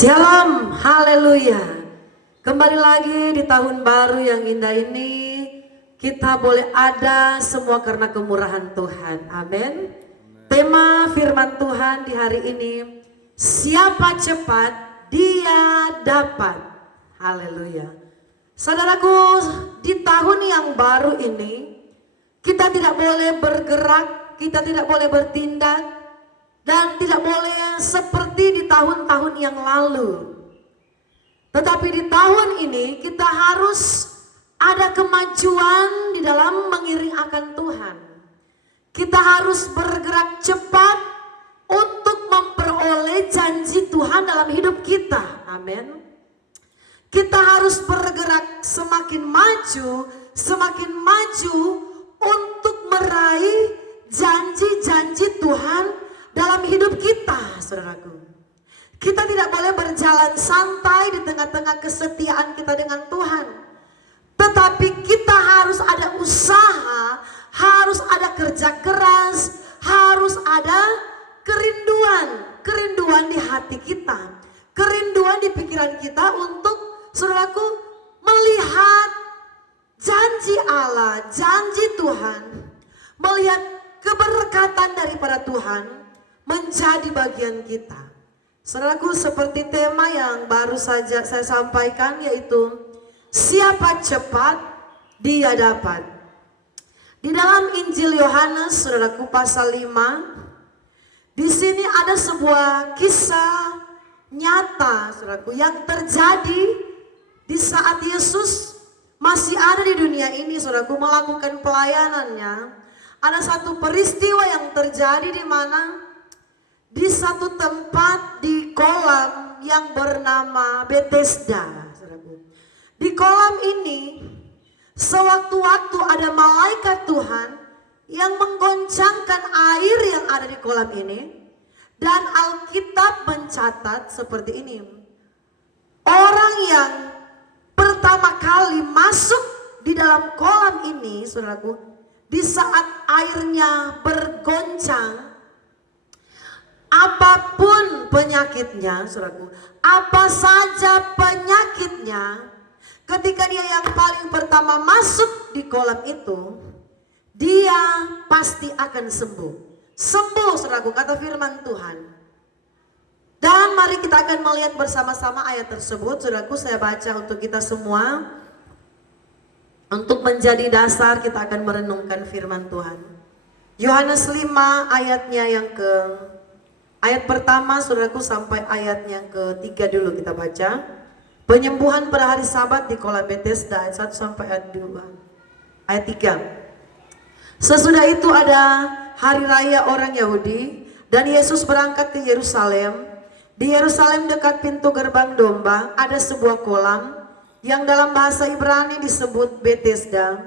Shalom, haleluya. Kembali lagi di tahun baru yang indah ini, kita boleh ada semua karena kemurahan Tuhan. Amin. Tema firman Tuhan di hari ini, siapa cepat dia dapat. Haleluya. Saudaraku, di tahun yang baru ini, kita tidak boleh bergerak, kita tidak boleh bertindak, dan tidak boleh seperti di tahun-tahun yang lalu. Tetapi di tahun ini kita harus ada kemajuan di dalam mengiring akan Tuhan. Kita harus bergerak cepat untuk memperoleh janji Tuhan dalam hidup kita. Amin. Kita harus bergerak semakin maju untuk meraih janji-janji Tuhan dalam hidup kita, saudaraku. Kita tidak boleh berjalan santai di tengah-tengah kesetiaan kita dengan Tuhan. Tetapi kita harus ada usaha, harus ada kerja keras, harus ada kerinduan di hati kita, kerinduan di pikiran kita untuk, saudaraku, melihat janji Allah, janji Tuhan, melihat keberkatan daripada Tuhan menjadi bagian kita. Saudaraku, seperti tema yang baru saja saya sampaikan, yaitu siapa cepat dia dapat. Di dalam Injil Yohanes, saudaraku, pasal 5, di sini ada sebuah kisah nyata, saudaraku, yang terjadi di saat Yesus masih ada di dunia ini, saudaraku, melakukan pelayanannya. Ada satu peristiwa yang terjadi di mana di satu tempat di kolam yang bernama Bethesda, saudaraku. Di kolam ini sewaktu-waktu ada malaikat Tuhan yang menggoncangkan air yang ada di kolam ini, dan Alkitab mencatat seperti ini. Orang yang pertama kali masuk di dalam kolam ini, saudaraku, di saat airnya bergoncang, apapun penyakitnya, saudaraku, apa saja penyakitnya, ketika dia yang paling pertama masuk di kolam itu, dia pasti akan sembuh. Sembuh, saudaraku, kata firman Tuhan. Dan mari kita akan melihat bersama-sama ayat tersebut, saudaraku. Saya baca untuk kita semua. Untuk menjadi dasar kita akan merenungkan firman Tuhan. Yohanes 5 ayatnya yang ayat pertama, saudaraku, sampai ayat yang ketiga dulu kita baca. Penyembuhan pada hari Sabat di kolam Bethesda, ayat 1 sampai ayat 2. Ayat 3. Sesudah itu ada hari raya orang Yahudi dan Yesus berangkat ke Yerusalem. Di Yerusalem dekat pintu gerbang domba ada sebuah kolam yang dalam bahasa Ibrani disebut Bethesda.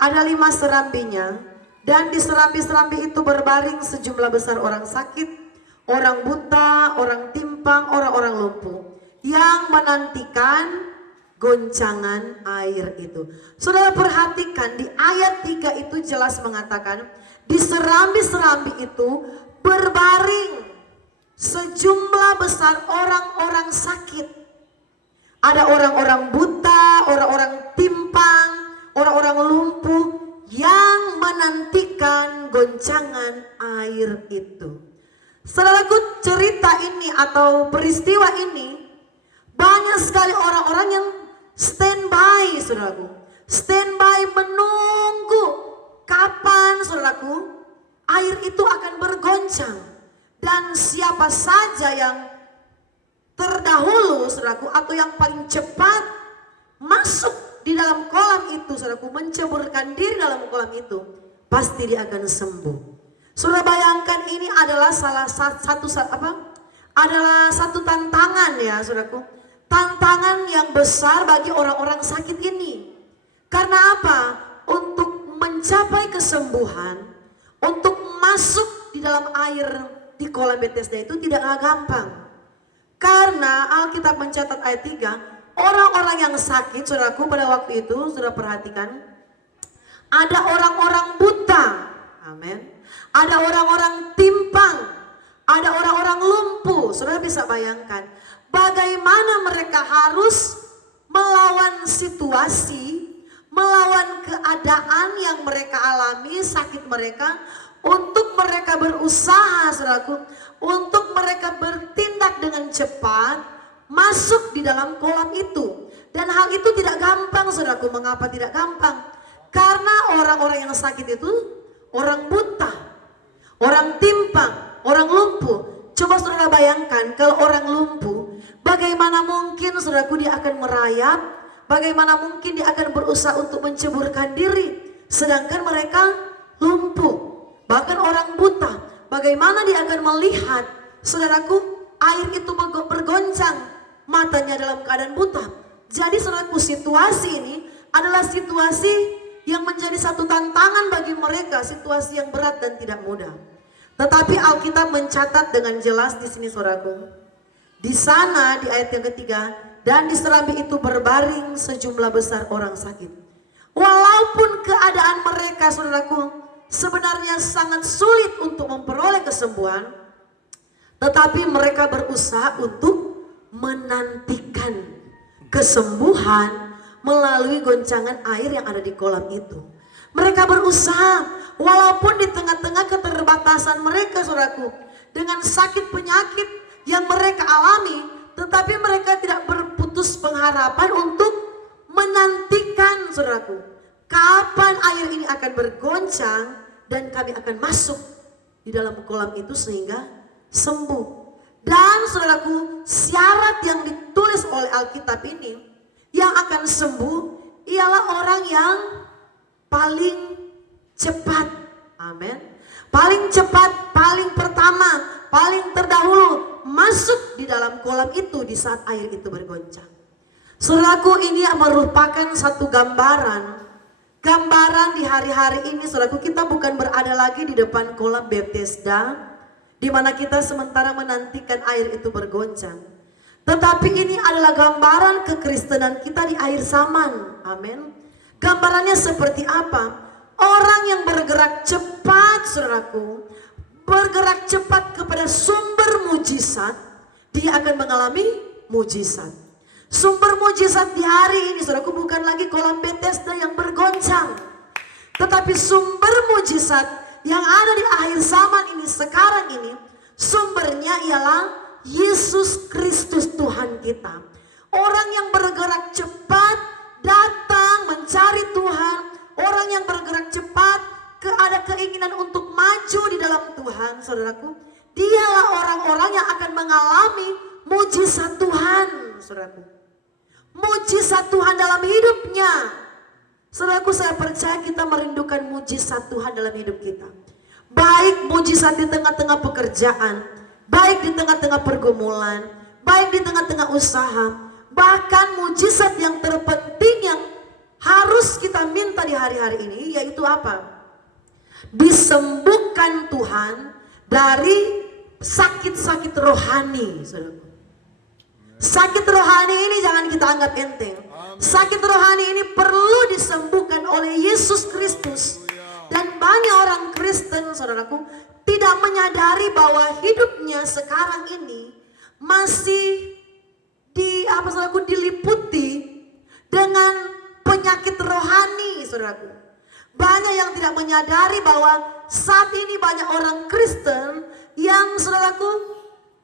Ada 5 serambinya, dan di serambi-serambi itu berbaring sejumlah besar orang sakit, orang buta, orang timpang, orang-orang lumpuh yang menantikan goncangan air itu. Saudara perhatikan di ayat 3 itu jelas mengatakan di serambi-serambi itu berbaring sejumlah besar orang-orang sakit. Ada orang-orang buta, orang-orang timpang, orang-orang lumpuh yang menantikan goncangan air itu. Saudaraku, cerita ini atau peristiwa ini banyak sekali orang-orang yang standby, saudaraku. Standby menunggu kapan, saudaraku, air itu akan bergoncang. Dan siapa saja yang terdahulu, saudaraku, atau yang paling cepat masuk di dalam kolam itu, saudaraku, menceburkan diri dalam kolam itu, pasti dia akan sembuh. Saudara bayangkan ini adalah adalah satu tantangan ya, saudaraku. Tantangan yang besar bagi orang-orang sakit ini. Karena apa? Untuk mencapai kesembuhan, untuk masuk di dalam air di kolam Bethesda itu tidaklah gampang. Karena Alkitab mencatat ayat 3, orang-orang yang sakit, saudaraku, pada waktu itu, saudara perhatikan, ada orang-orang buta, amin. Ada orang-orang timpang, ada orang-orang lumpuh. Saudara bisa bayangkan, bagaimana mereka harus melawan situasi, melawan keadaan yang mereka alami, sakit mereka, untuk mereka berusaha, saudaraku, untuk mereka bertindak dengan cepat masuk di dalam kolam itu. Dan hal itu tidak gampang, saudaraku. Mengapa tidak gampang? Karena orang-orang yang sakit itu orang buta, orang timpang, orang lumpuh. Coba saudara bayangkan kalau orang lumpuh, bagaimana mungkin saudaraku dia akan merayap, bagaimana mungkin dia akan berusaha untuk menceburkan diri, sedangkan mereka lumpuh. Bahkan orang buta, bagaimana dia akan melihat, saudaraku, air itu bergoncang, matanya dalam keadaan buta. Jadi saudaraku, situasi ini adalah situasi yang menjadi satu tantangan bagi mereka, situasi yang berat dan tidak mudah. Tetapi Alkitab mencatat dengan jelas di sini, saudaraku. Di sana di ayat yang ketiga, dan di serambi itu berbaring sejumlah besar orang sakit. Walaupun keadaan mereka, saudaraku, sebenarnya sangat sulit untuk memperoleh kesembuhan, tetapi mereka berusaha untuk menantikan kesembuhan melalui goncangan air yang ada di kolam itu. Mereka berusaha walaupun di tengah-tengah keterbatasan mereka, saudaraku, dengan sakit penyakit yang mereka alami, tetapi mereka tidak berputus pengharapan untuk menantikan, saudaraku, kapan air ini akan bergoncang dan kami akan masuk di dalam kolam itu sehingga sembuh. Dan saudaraku, syarat yang ditulis oleh Alkitab ini, yang akan sembuh ialah orang yang paling cepat. Amin. Paling cepat, paling pertama, paling terdahulu masuk di dalam kolam itu di saat air itu bergoncang. Saudaraku, ini merupakan satu gambaran di hari-hari ini, saudaraku, kita bukan berada lagi di depan kolam Bethesda, di mana kita sementara menantikan air itu bergoncang. Tetapi ini adalah gambaran kekristenan kita di akhir zaman. Amin. Gambarannya seperti apa? Orang yang bergerak cepat, saudaraku, bergerak cepat kepada sumber mujizat, dia akan mengalami mujizat. Sumber mujizat di hari ini, saudaraku, bukan lagi kolam Bethesda yang bergoncang, tetapi sumber mujizat yang ada di akhir zaman ini, sekarang ini, sumbernya ialah Yesus Kristus Tuhan kita. Orang yang bergerak cepat datang mencari Tuhan, orang yang bergerak cepat ada keinginan untuk maju di dalam Tuhan, saudaraku, dialah orang-orang yang akan mengalami mujizat Tuhan, saudaraku. Mujizat Tuhan dalam hidupnya. Saudaraku, saya percaya kita merindukan mujizat Tuhan dalam hidup kita. Baik mujizat di tengah-tengah pekerjaan, baik di tengah-tengah pergumulan, baik di tengah-tengah usaha, bahkan mujizat yang terpenting yang harus kita minta di hari-hari ini, yaitu apa? Disembuhkan Tuhan dari sakit-sakit rohani, saudaraku. Sakit rohani ini jangan kita anggap enteng. Sakit rohani ini perlu disembuhkan oleh Yesus Kristus. Dan banyak orang Kristen, saudaraku, tidak menyadari bahwa hidupnya sekarang ini masih diliputi dengan penyakit rohani, saudaraku. Banyak yang tidak menyadari bahwa saat ini banyak orang Kristen yang, saudaraku,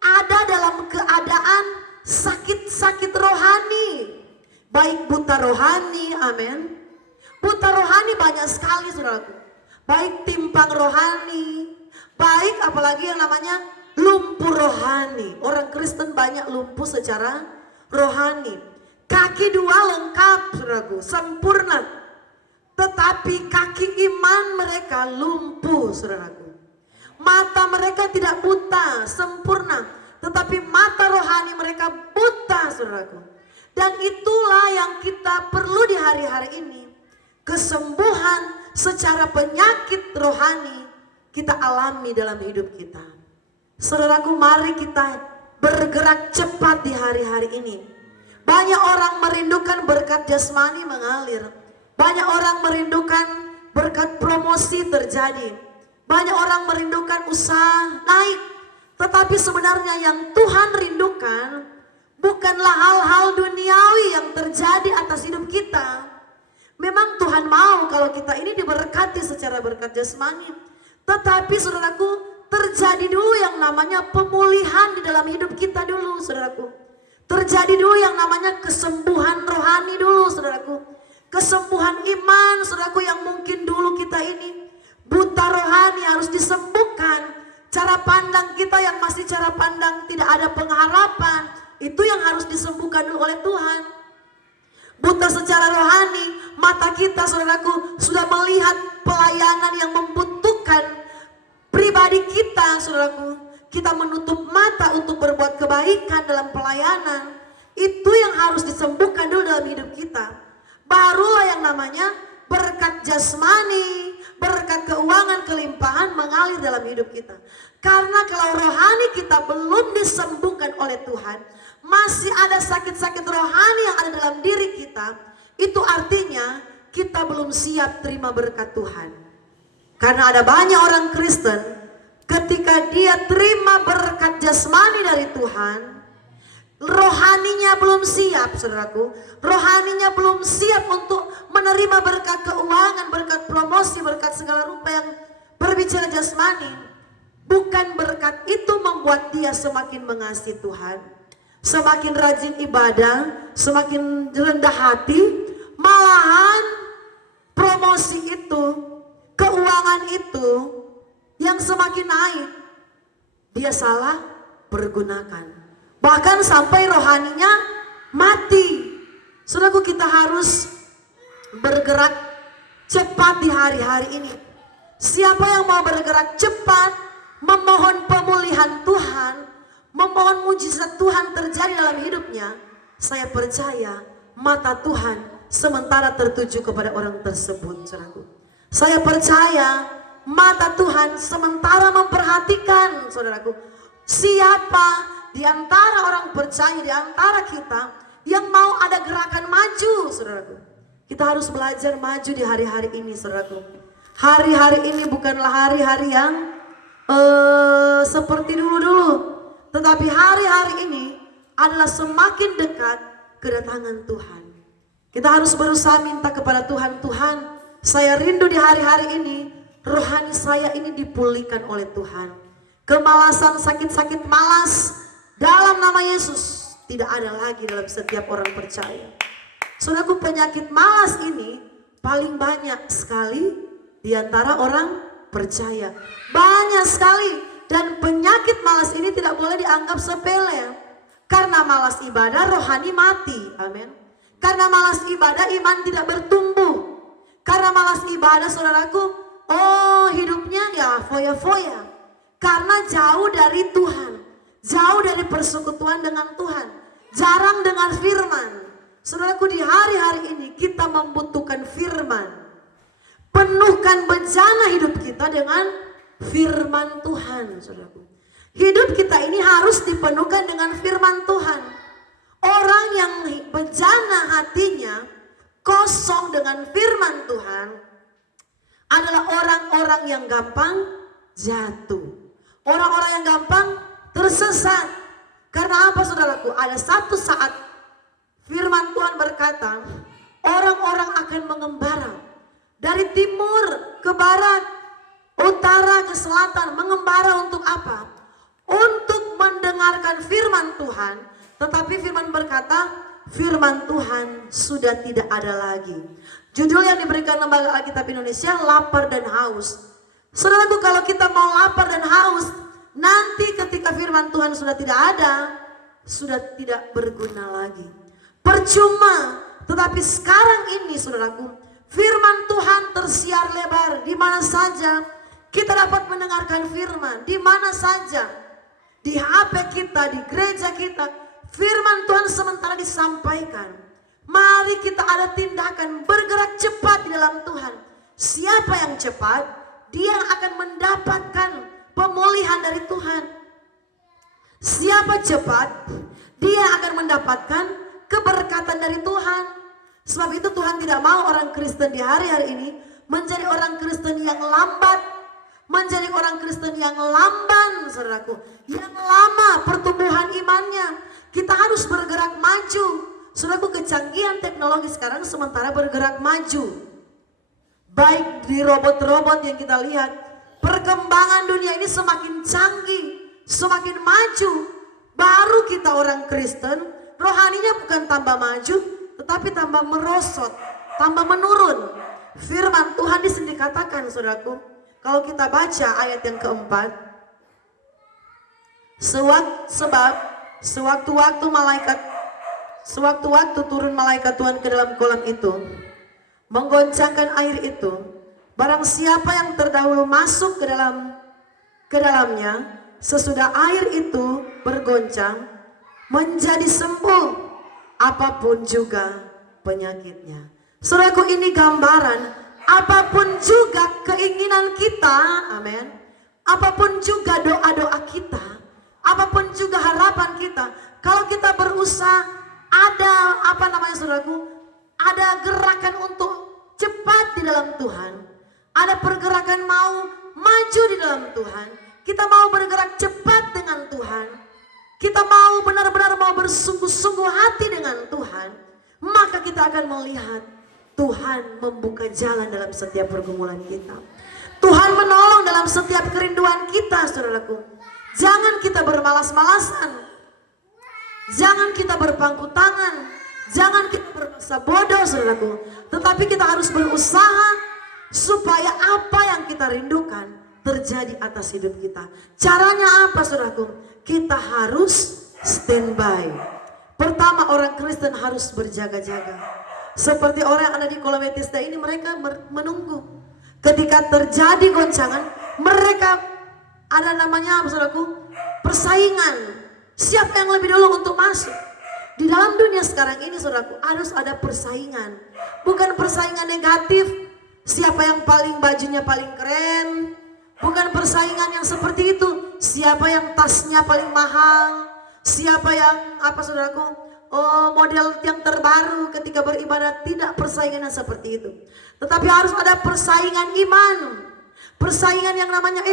ada dalam keadaan sakit-sakit rohani. Baik buta rohani, amin. Buta rohani banyak sekali, saudaraku. Baik timpang rohani, baik apalagi yang namanya lumpuh rohani. Orang Kristen banyak lumpuh secara rohani. Kaki dua lengkap, saudaraku, sempurna. Tetapi kaki iman mereka lumpuh, saudaraku. Mata mereka tidak buta, sempurna. Tetapi mata rohani mereka buta, saudaraku. Dan itulah yang kita perlu di hari-hari ini. Kesembuhan secara penyakit rohani kita alami dalam hidup kita. Saudaraku, mari kita bergerak cepat di hari-hari ini. Banyak orang merindukan berkat jasmani mengalir. Banyak orang merindukan berkat promosi terjadi. Banyak orang merindukan usaha naik. Tetapi sebenarnya yang Tuhan rindukan bukanlah hal-hal duniawi yang terjadi atas hidup kita. Memang Tuhan mau kalau kita ini diberkati secara berkat jasmani. Tetapi saudaraku, terjadi dulu yang namanya pemulihan di dalam hidup kita dulu, saudaraku. Terjadi dulu yang namanya kesembuhan rohani dulu, saudaraku. Kesembuhan iman, saudaraku, yang mungkin dulu kita ini buta rohani harus disembuhkan. Cara pandang kita yang masih cara pandang tidak ada pengharapan, itu yang harus disembuhkan dulu oleh Tuhan. Buta secara rohani, mata kita, saudaraku, sudah melihat pelayanan yang membutuhkan pribadi kita, saudaraku. Kita menutup mata untuk berbuat kebaikan dalam pelayanan. Itu yang harus disembuhkan dulu dalam hidup kita. Barulah yang namanya berkat jasmani, berkat keuangan, kelimpahan mengalir dalam hidup kita. Karena kalau rohani kita belum disembuhkan oleh Tuhan, masih ada sakit-sakit rohani yang ada dalam diri kita, itu artinya kita belum siap terima berkat Tuhan. Karena ada banyak orang Kristen, ketika dia terima berkat jasmani dari Tuhan, rohaninya belum siap, saudaraku. Rohaninya belum siap untuk menerima berkat keuangan, berkat promosi, berkat segala rupa yang berbicara jasmani. Bukan berkat itu membuat dia semakin mengasihi Tuhan, semakin rajin ibadah, semakin rendah hati. Malahan promosi itu, keuangan itu yang semakin naik, dia salah pergunakan. Bahkan sampai rohaninya mati. Saudaraku, kita harus bergerak cepat di hari-hari ini. Siapa yang mau bergerak cepat, memohon pemulihan Tuhan, memohon mujizat Tuhan terjadi dalam hidupnya, saya percaya mata Tuhan sementara tertuju kepada orang tersebut, saudaraku. Saya percaya mata Tuhan sementara memperhatikan, saudaraku, siapa di antara orang percaya, di antara kita yang mau ada gerakan maju, saudaraku. Kita harus belajar maju di hari-hari ini, saudaraku. Hari-hari ini bukanlah hari-hari yang seperti dulu-dulu, tetapi hari-hari ini adalah semakin dekat kedatangan Tuhan. Kita harus berusaha minta kepada Tuhan, Tuhan, saya rindu di hari-hari ini, rohani saya ini dipulihkan oleh Tuhan. Kemalasan, sakit-sakit malas, dalam nama Yesus tidak ada lagi dalam setiap orang percaya. Saudaraku, penyakit malas ini paling banyak sekali di antara orang percaya. Banyak sekali. Dan penyakit malas ini tidak boleh dianggap sepele. Karena malas ibadah rohani mati. Amin. Karena malas ibadah iman tidak bertumbuh. Karena malas ibadah, saudaraku, hidupnya ya foya-foya. Karena jauh dari Tuhan, jauh dari persekutuan dengan Tuhan, jarang dengar firman. Saudaraku, di hari-hari ini kita membutuhkan firman. Penuhkan bejana hidup kita dengan firman Tuhan, saudaraku. Hidup kita ini harus dipenuhkan dengan firman Tuhan. Orang yang bejana hatinya kosong dengan firman Tuhan adalah orang-orang yang gampang jatuh. Orang-orang yang gampang tersesat. Karena apa, saudaraku? Ada satu saat firman Tuhan berkata, orang-orang akan mengembara dari timur ke barat, utara ke selatan. Mengembara untuk apa? Untuk mendengarkan firman Tuhan. Tetapi firman berkata, firman Tuhan sudah tidak ada lagi. Judul yang diberikan Lembaga Alkitab Indonesia, lapar dan haus. Saudaraku, kalau kita mau lapar dan haus, nanti ketika firman Tuhan sudah tidak ada, sudah tidak berguna lagi. Percuma. Tetapi sekarang ini, saudaraku, firman Tuhan tersiar lebar di mana saja kita dapat mendengarkan firman, di mana saja, di HP kita, di gereja kita, firman Tuhan sementara disampaikan. Mari kita ada tindakan, bergerak cepat di dalam Tuhan. Siapa yang cepat, dia akan mendapatkan pemulihan dari Tuhan. Siapa cepat, dia akan mendapatkan keberkatan dari Tuhan. Sebab itu Tuhan tidak mau orang Kristen di hari-hari ini menjadi orang Kristen yang lambat, menjadi orang Kristen yang lamban, saudaraku, yang lama pertumbuhan imannya. Kita harus bergerak Saudaraku, kecanggihan teknologi sekarang sementara bergerak maju. Baik di robot-robot yang kita lihat, perkembangan dunia ini semakin canggih, semakin maju. Baru kita orang Kristen, rohaninya bukan tambah maju, tetapi tambah merosot, tambah menurun. Firman Tuhan di sini dikatakan, saudaraku, kalau kita baca ayat yang keempat, sewaktu-waktu turun malaikat Tuhan ke dalam kolam itu, menggoncangkan air itu. Barang siapa yang terdahulu masuk ke dalamnya, sesudah air itu bergoncang, menjadi sembuh apapun juga penyakitnya. Saudaraku, ini gambaran apapun juga keinginan kita, amin. Apapun juga doa-doa kita, apapun juga harapan kita, kalau kita berusaha ada saudaraku, ada gerakan untuk cepat di dalam Tuhan, ada pergerakan mau maju di dalam Tuhan, kita mau bergerak cepat dengan Tuhan, kita mau benar-benar mau bersungguh-sungguh hati dengan Tuhan, maka kita akan melihat Tuhan membuka jalan dalam setiap pergumulan kita. Tuhan menolong dalam setiap kerinduan kita, saudaraku. Jangan kita bermalas-malasan, jangan kita berpangku tangan, jangan kita bermasa bodoh, saudaraku. Tetapi kita harus berusaha supaya apa yang kita rindukan terjadi atas hidup kita. Caranya apa, saudaraku? Kita harus standby. Pertama, orang Kristen harus berjaga-jaga. Seperti orang yang ada di kolam Bethesda ini, mereka menunggu. Ketika terjadi goncangan, mereka ada namanya, saudaraku, persaingan. Siapa yang lebih dulu untuk masuk? Di dalam dunia sekarang ini, saudaraku, harus ada persaingan. Bukan persaingan negatif, siapa yang paling bajunya paling keren. Bukan persaingan yang seperti itu, siapa yang tasnya paling mahal, siapa yang saudaraku, model yang terbaru ketika beribadah. Tidak persaingan yang seperti itu. Tetapi harus ada persaingan iman. Persaingan yang namanya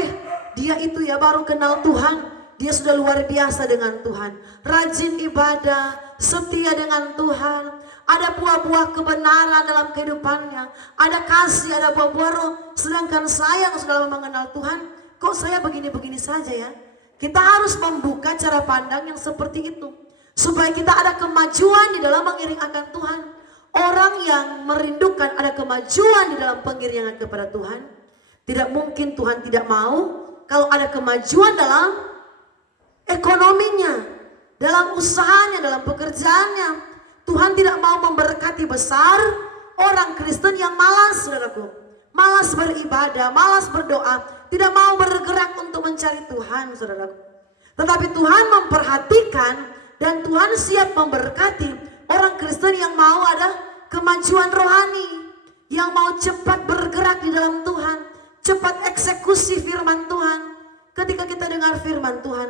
dia itu ya baru kenal Tuhan, dia sudah luar biasa dengan Tuhan, rajin ibadah, setia dengan Tuhan, ada buah-buah kebenaran dalam kehidupannya, ada kasih, ada buah-buah roh. Sedangkan saya yang sudah lama mengenal Tuhan, kok saya begini-begini saja ya. Kita harus membuka cara pandang yang seperti itu, supaya kita ada kemajuan di dalam mengiring akan Tuhan. Orang yang merindukan ada kemajuan di dalam pengiringan kepada Tuhan, tidak mungkin Tuhan tidak mau kalau ada kemajuan dalam ekonominya, dalam usahanya, dalam pekerjaannya. Tuhan tidak mau memberkati besar orang Kristen yang malas, saudaraku, malas beribadah, malas berdoa, tidak mau bergerak untuk mencari Tuhan, saudaraku. Tetapi Tuhan memperhatikan dan Tuhan siap memberkati orang Kristen yang mau ada kemajuan rohani, yang mau cepat bergerak di dalam Tuhan, cepat eksekusi firman Tuhan. Ketika kita dengar firman Tuhan,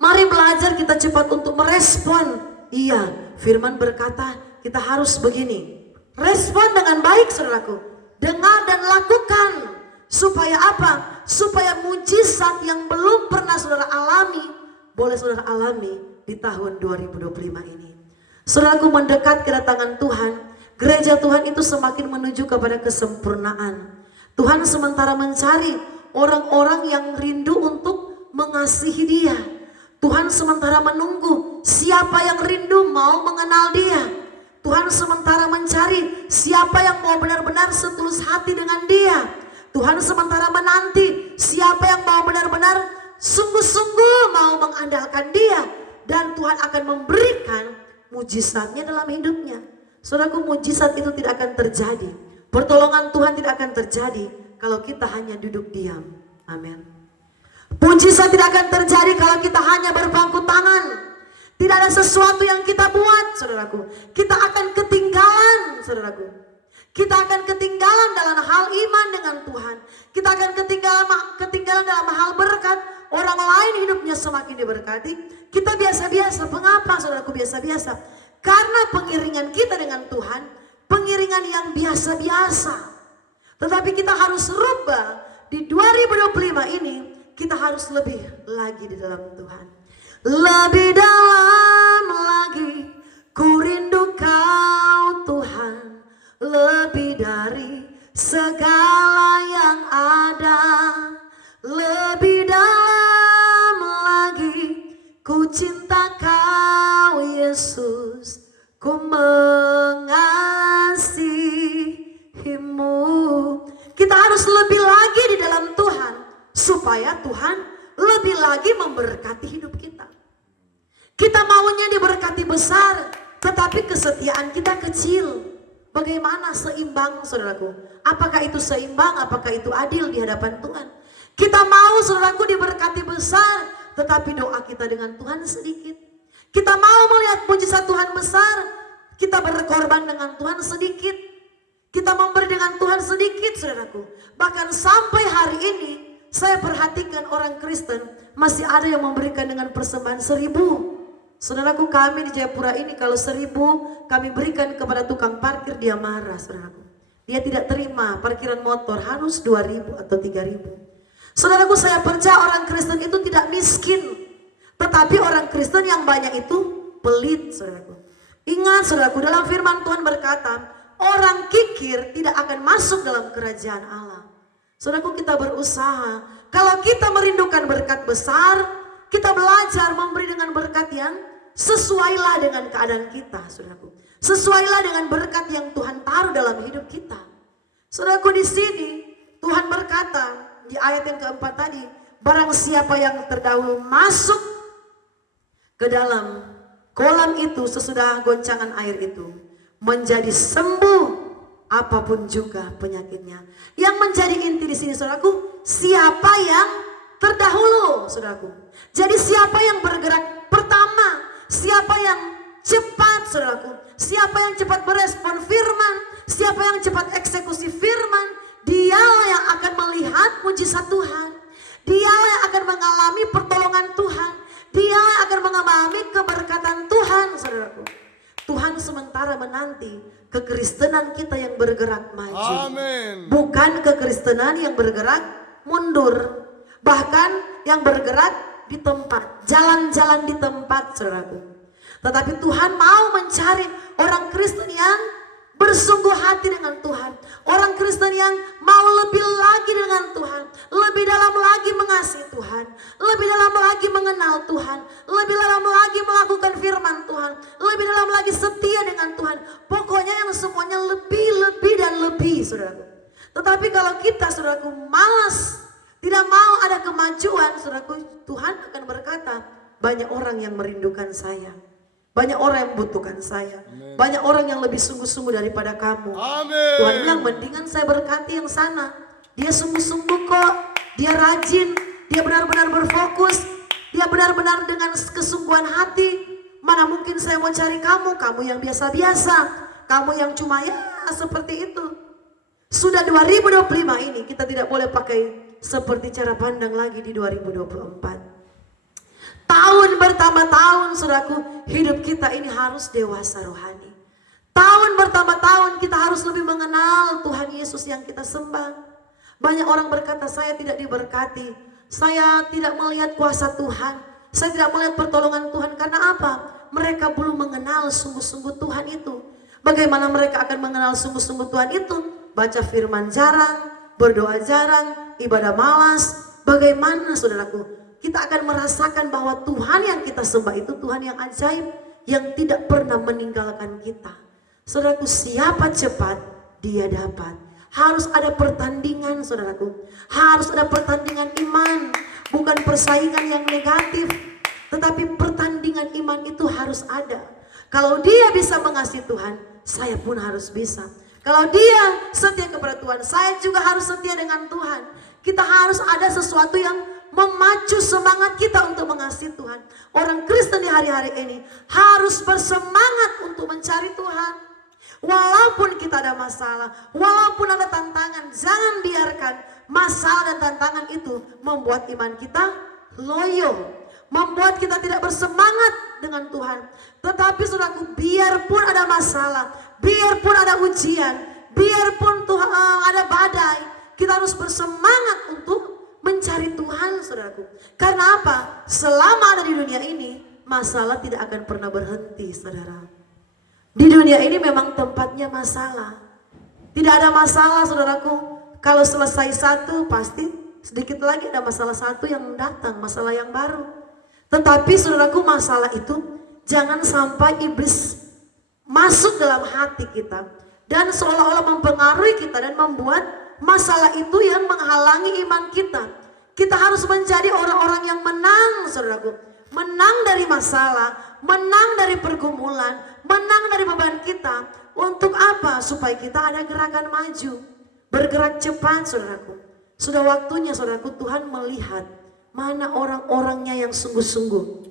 mari belajar kita cepat untuk merespon. Iya, firman berkata kita harus begini. Respon dengan baik, saudaraku. Dengar dan lakukan. Supaya apa? Supaya mujizat yang belum pernah saudara alami, boleh saudara alami di tahun 2025 ini. Saudaraku, mendekat kedatangan Tuhan, gereja Tuhan itu semakin menuju kepada kesempurnaan. Tuhan sementara mencari orang-orang yang rindu untuk mengasihi Dia. Tuhan sementara menunggu siapa yang rindu mau mengenal Dia. Tuhan sementara mencari siapa yang mau benar-benar setulus hati dengan Dia. Tuhan sementara menanti siapa yang mau benar-benar sungguh-sungguh mau mengandalkan Dia. Dan Tuhan akan memberikan mujizatnya dalam hidupnya. Saudaraku, mujizat itu tidak akan terjadi, pertolongan Tuhan tidak akan terjadi kalau kita hanya duduk diam. Amin. Mujizat tidak akan terjadi kalau kita hanya berpangku tangan. Tidak ada sesuatu yang kita buat, saudaraku. Kita akan ketinggalan, saudaraku. Kita akan ketinggalan dalam hal iman dengan Tuhan. Kita akan ketinggalan dalam hal berkat. Orang lain hidupnya semakin diberkati, kita biasa-biasa. Mengapa, saudaraku, biasa-biasa? Karena pengiringan kita dengan Tuhan, pengiringan yang biasa-biasa. Tetapi kita harus rubah. Di 2025 ini kita harus lebih lagi di dalam Tuhan. Lebih dalam lagi ku rindu Yesus, ku mengasihimu. Kita harus lebih lagi di dalam Tuhan, supaya Tuhan lebih lagi memberkati hidup kita. Kita maunya diberkati besar, tetapi kesetiaan kita kecil. Bagaimana seimbang, saudaraku? Apakah itu seimbang? Apakah itu adil di hadapan Tuhan? Kita mau, saudaraku, diberkati besar, tetapi doa kita dengan Tuhan sedikit. Kita mau melihat mujizat Tuhan besar, kita berkorban dengan Tuhan sedikit. Kita memberi dengan Tuhan sedikit, saudaraku. Bahkan sampai hari ini, saya perhatikan orang Kristen masih ada yang memberikan dengan persembahan 1.000. Saudaraku, kami di Jayapura ini kalau 1.000 kami berikan kepada tukang parkir, dia marah, saudaraku. Dia tidak terima parkiran motor harus 2.000 atau 3.000. Saudaraku, saya percaya orang Kristen itu tidak miskin, tetapi orang Kristen yang banyak itu pelit, saudaraku. Ingat, saudaraku, dalam firman Tuhan berkata, orang kikir tidak akan masuk dalam kerajaan Allah. Saudaraku, kita berusaha. Kalau kita merindukan berkat besar, kita belajar memberi dengan berkat yang sesuailah dengan keadaan kita, saudaraku. Sesuailah dengan berkat yang Tuhan taruh dalam hidup kita. Saudaraku, di sini Tuhan berkata di ayat yang keempat tadi, barang siapa yang terdahulu masuk ke dalam kolam itu sesudah goncangan air itu, menjadi sembuh apapun juga penyakitnya. Yang menjadi inti di sini, saudaraku, siapa yang terdahulu, saudaraku. Jadi siapa yang bergerak pertama, siapa yang cepat, saudaraku, siapa yang cepat berespon firman, siapa yang cepat eksekusi firman, dialah yang akan melihat mujizat Tuhan, dialah yang akan mengalami pertolongan Tuhan, dialah yang akan mengalami keberkatan Tuhan, saudaraku. Tuhan sementara menanti kekristenan kita yang bergerak maju. Amin. Bukan kekristenan yang bergerak mundur. Bahkan yang bergerak di tempat, jalan-jalan di tempat, saudaraku. Tetapi Tuhan mau mencari orang Kristen yang bersungguh hati dengan Tuhan. Orang Kristen yang mau lebih lagi dengan Tuhan, lebih dalam lagi mengasihi Tuhan, lebih dalam lagi mengenal Tuhan, lebih dalam lagi melakukan firman Tuhan, lebih dalam lagi setia dengan Tuhan. Pokoknya yang semuanya lebih dan lebih, saudaraku. Tetapi kalau kita, saudaraku, malas, tidak mau ada kemajuan, saudaraku, Tuhan akan berkata, banyak orang yang merindukan saya. Banyak orang yang membutuhkan saya. Amen. Banyak orang yang lebih sungguh-sungguh daripada kamu. Amen. Tuhan bilang, mendingan saya berkati yang sana. Dia sungguh-sungguh kok. Dia rajin. Dia benar-benar berfokus. Dia benar-benar dengan kesungguhan hati. Mana mungkin saya mau cari kamu. Kamu yang biasa-biasa. Kamu yang cuma ya seperti itu. Sudah 2025 ini kita tidak boleh pakai seperti cara pandang lagi di 2024. Tahun bertambah tahun, saudaraku, hidup kita ini harus dewasa rohani. Tahun bertambah tahun kita harus lebih mengenal Tuhan Yesus yang kita sembah. Banyak orang berkata, saya tidak diberkati, saya tidak melihat kuasa Tuhan, saya tidak melihat pertolongan Tuhan. Karena apa? Mereka belum mengenal sungguh-sungguh Tuhan itu. Bagaimana mereka akan mengenal sungguh-sungguh Tuhan itu? Baca firman jarang, berdoa jarang, ibadah malas. Bagaimana, saudaraku? Kita akan merasakan bahwa Tuhan yang kita sembah itu Tuhan yang ajaib, yang tidak pernah meninggalkan kita. Saudaraku, siapa cepat dia dapat. Harus ada pertandingan, saudaraku. Harus ada pertandingan iman, bukan persaingan yang negatif, tetapi pertandingan iman itu harus ada. Kalau dia bisa mengasihi Tuhan, saya pun harus bisa. Kalau dia setia kepada Tuhan, saya juga harus setia dengan Tuhan. Kita harus ada sesuatu yang memacu semangat kita untuk mengasihi Tuhan. Orang Kristen di hari-hari ini harus bersemangat untuk mencari Tuhan. Walaupun kita ada masalah, walaupun ada tantangan, jangan biarkan masalah dan tantangan itu membuat iman kita loyo, membuat kita tidak bersemangat dengan Tuhan. Tetapi saudaraku, biarpun ada masalah, biarpun ada ujian, biarpun Tuhan ada badai, kita harus bersemangat untuk mencari Tuhan, saudaraku. Karena apa? Selama ada di dunia ini, masalah tidak akan pernah berhenti, saudara. Di dunia ini memang tempatnya masalah. Tidak ada masalah, saudaraku. Kalau selesai satu, pasti sedikit lagi ada masalah satu yang datang, masalah yang baru. Tetapi saudaraku, masalah itu Jangan sampai iblis masuk dalam hati kita dan seolah-olah mempengaruhi kita dan membuat masalah itu yang menghalangi iman kita. Kita harus menjadi orang-orang yang menang, saudaraku. Menang dari masalah, menang dari pergumulan, menang dari beban kita. Untuk apa? Supaya kita ada gerakan maju, bergerak cepat, saudaraku. Sudah waktunya, saudaraku, Tuhan melihat mana orang-orangnya yang sungguh-sungguh,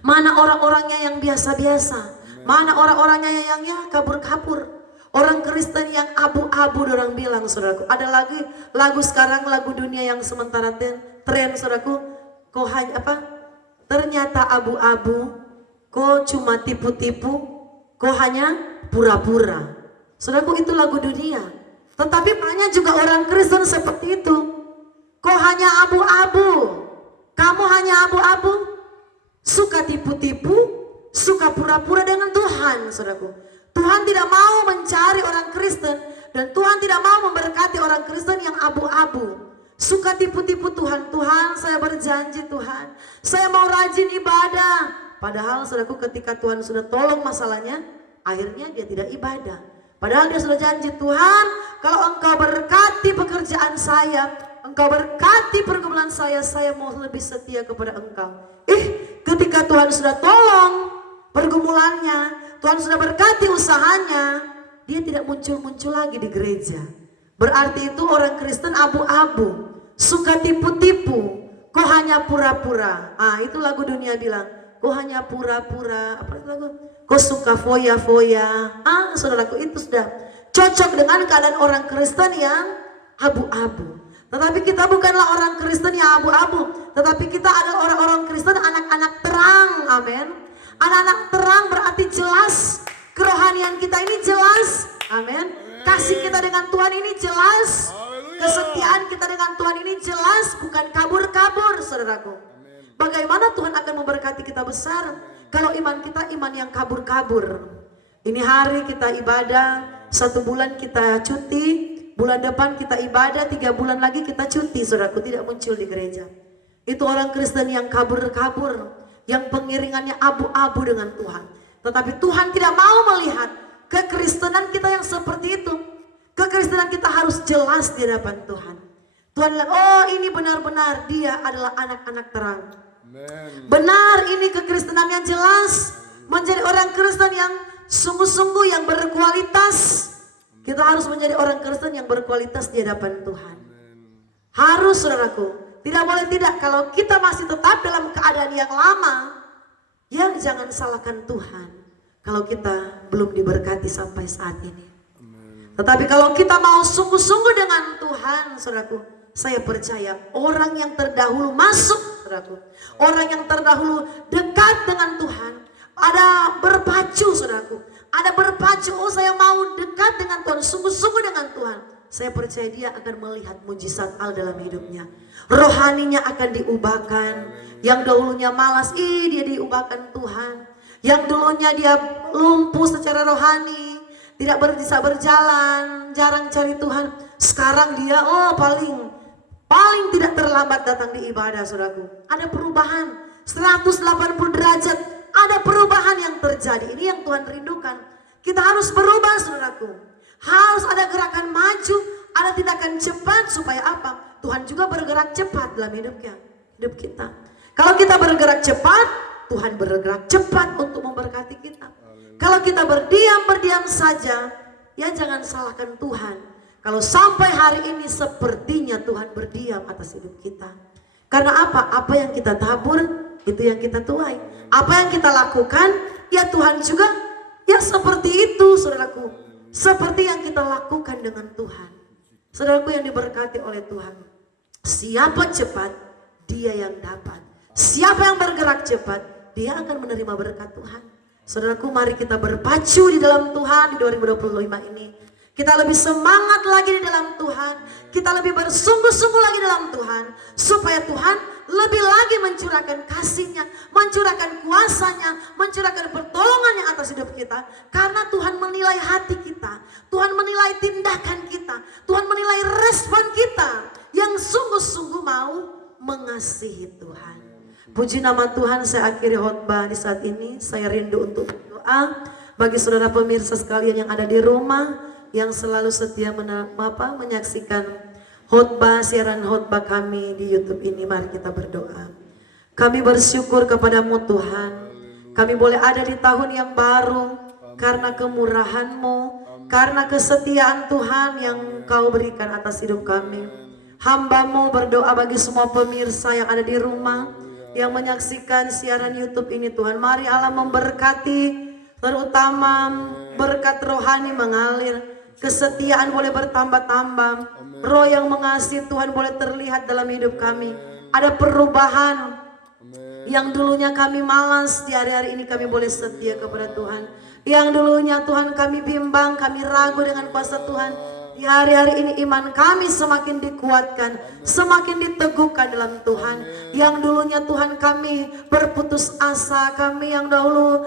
mana orang-orangnya yang biasa-biasa, mana orang-orangnya yang ya kabur-kabur. Orang Kristen yang abu-abu, orang bilang, saudaraku. Ada lagi lagu sekarang, lagu dunia yang sementara tren, saudaraku. Kau hanya apa? Ternyata abu-abu, kau cuma tipu-tipu, kau hanya pura-pura. Saudaraku, itu lagu dunia. Tetapi banyak juga orang Kristen seperti itu. Kau hanya abu-abu, kamu hanya abu-abu, suka tipu-tipu, suka pura-pura dengan Tuhan, saudaraku. Tuhan tidak mau mencari orang Kristen dan Tuhan tidak mau memberkati orang Kristen yang abu-abu. Suka tipu-tipu Tuhan. Tuhan, saya berjanji Tuhan, saya mau rajin ibadah. Padahal saudaraku, ketika Tuhan sudah tolong masalahnya, akhirnya dia tidak ibadah. Padahal dia sudah janji, Tuhan, kalau Engkau berkati pekerjaan saya, Engkau berkati pergumulan saya mau lebih setia kepada Engkau. Ketika Tuhan sudah tolong pergumulannya, Tuhan sudah berkati usahanya, dia tidak muncul-muncul lagi di gereja. Berarti itu orang Kristen abu-abu, suka tipu-tipu, kok hanya pura-pura. Itu lagu dunia bilang, kok hanya pura-pura. Apa itu lagu? Kok suka foya-foya. Saudaraku, itu sudah cocok dengan keadaan orang Kristen yang abu-abu. Tetapi kita bukanlah orang Kristen yang abu-abu, tetapi kita adalah orang-orang Kristen anak-anak terang. Amin. Anak-anak terang berarti jelas, kerohanian kita ini jelas. Amin. Kasih kita dengan Tuhan ini jelas. Kesetiaan kita dengan Tuhan ini jelas, bukan kabur-kabur, saudaraku. Bagaimana Tuhan akan memberkati kita besar kalau iman kita iman yang kabur-kabur. Ini hari kita ibadah, 1 bulan kita cuti, bulan depan kita ibadah, 3 bulan lagi kita cuti, saudaraku, tidak muncul di gereja. Itu orang Kristen yang kabur-kabur, yang pengiringannya abu-abu dengan Tuhan. Tetapi Tuhan tidak mau melihat kekristenan kita yang seperti itu. Kekristenan kita harus jelas di hadapan Tuhan. Tuhan bilang, oh ini benar-benar dia adalah anak-anak terang. Amen. Benar, ini kekristenan yang jelas. Menjadi orang Kristen yang sungguh-sungguh, yang berkualitas. Kita harus menjadi orang Kristen yang berkualitas di hadapan Tuhan. Harus, saudaraku. Tidak boleh tidak, kalau kita masih tetap dalam keadaan yang lama, ya jangan salahkan Tuhan kalau kita belum diberkati sampai saat ini. Tetapi kalau kita mau sungguh-sungguh dengan Tuhan, saudaraku, saya percaya orang yang terdahulu masuk, saudaraku, orang yang terdahulu dekat dengan Tuhan, ada berpacu, saudaraku, ada berpacu, oh saya mau dekat dengan Tuhan, sungguh-sungguh dengan Tuhan. Saya percaya dia akan melihat mujizat Allah dalam hidupnya. Rohaninya akan diubahkan. Yang dahulunya malas, dia diubahkan Tuhan. Yang dulunya dia lumpuh secara rohani, tidak bisa berjalan, jarang cari Tuhan. Sekarang dia paling tidak terlambat datang di ibadah, saudaraku. Ada perubahan 180 derajat, ada perubahan yang terjadi. Ini yang Tuhan rindukan. Kita harus berubah, saudaraku. Harus ada gerakan maju, ada tindakan cepat supaya apa? Tuhan juga bergerak cepat dalam hidup kita. Kalau kita bergerak cepat, Tuhan bergerak cepat untuk memberkati kita. Kalau kita berdiam saja, ya jangan salahkan Tuhan. Kalau sampai hari ini sepertinya Tuhan berdiam atas hidup kita. Karena apa? Apa yang kita tabur, itu yang kita tuai. Apa yang kita lakukan, ya Tuhan juga, ya seperti itu, saudaraku. Seperti yang kita lakukan dengan Tuhan. Saudaraku yang diberkati oleh Tuhan, siapa cepat, dia yang dapat. Siapa yang bergerak cepat, dia akan menerima berkat Tuhan. Saudaraku, mari kita berpacu di dalam Tuhan di 2025 ini. Kita lebih semangat lagi di dalam Tuhan. Kita lebih bersungguh-sungguh lagi dalam Tuhan. Supaya Tuhan lebih lagi mencurahkan kasih-Nya, mencurahkan kuasa-Nya, mencurahkan pertolongan-Nya atas hidup kita. Karena Tuhan menilai hati kita, Tuhan menilai tindakan kita, Tuhan menilai respon kita yang sungguh-sungguh mau mengasihi Tuhan. Puji nama Tuhan, saya akhiri khotbah di saat ini. Saya rindu untuk berdoa bagi saudara pemirsa sekalian yang ada di rumah, yang selalu setia menyaksikan khotbah, siaran khotbah kami di YouTube ini. Mari kita berdoa. Kami bersyukur kepadamu Tuhan. Kami boleh ada di tahun yang baru karena kemurahan-Mu, karena kesetiaan Tuhan yang Kau berikan atas hidup kami. Hamba-Mu berdoa bagi semua pemirsa yang ada di rumah, yang menyaksikan siaran YouTube ini Tuhan. Mari Allah memberkati, terutama berkat rohani mengalir, kesetiaan boleh bertambah-tambah, roh yang mengasihi Tuhan boleh terlihat dalam hidup kami. Ada perubahan yang dulunya kami malas, di hari-hari ini kami boleh setia kepada Tuhan. Yang dulunya Tuhan kami bimbang, kami ragu dengan kuasa Tuhan, di hari-hari ini iman kami semakin dikuatkan, semakin diteguhkan dalam Tuhan. Yang dulunya Tuhan kami berputus asa, kami yang dahulu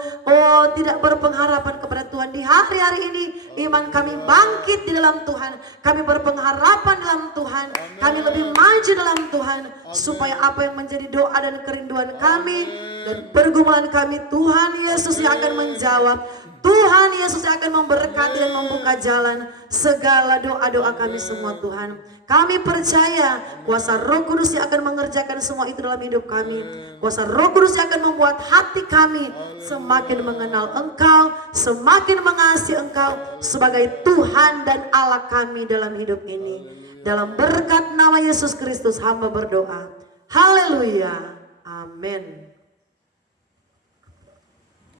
tidak berpengharapan kepada Tuhan, di hari-hari ini iman kami bangkit di dalam Tuhan. Kami berpengharapan dalam Tuhan, kami lebih maju dalam Tuhan, supaya apa yang menjadi doa dan kerinduan kami dan pergumulan kami, Tuhan Yesus yang akan menjawab. Tuhan Yesus yang akan memberkati dan membuka jalan segala doa-doa kami semua Tuhan. Kami percaya kuasa Roh Kudus yang akan mengerjakan semua itu dalam hidup kami. Kuasa Roh Kudus yang akan membuat hati kami semakin mengenal Engkau, semakin mengasihi Engkau sebagai Tuhan dan Allah kami dalam hidup ini. Dalam berkat nama Yesus Kristus hamba berdoa. Haleluya. Amin.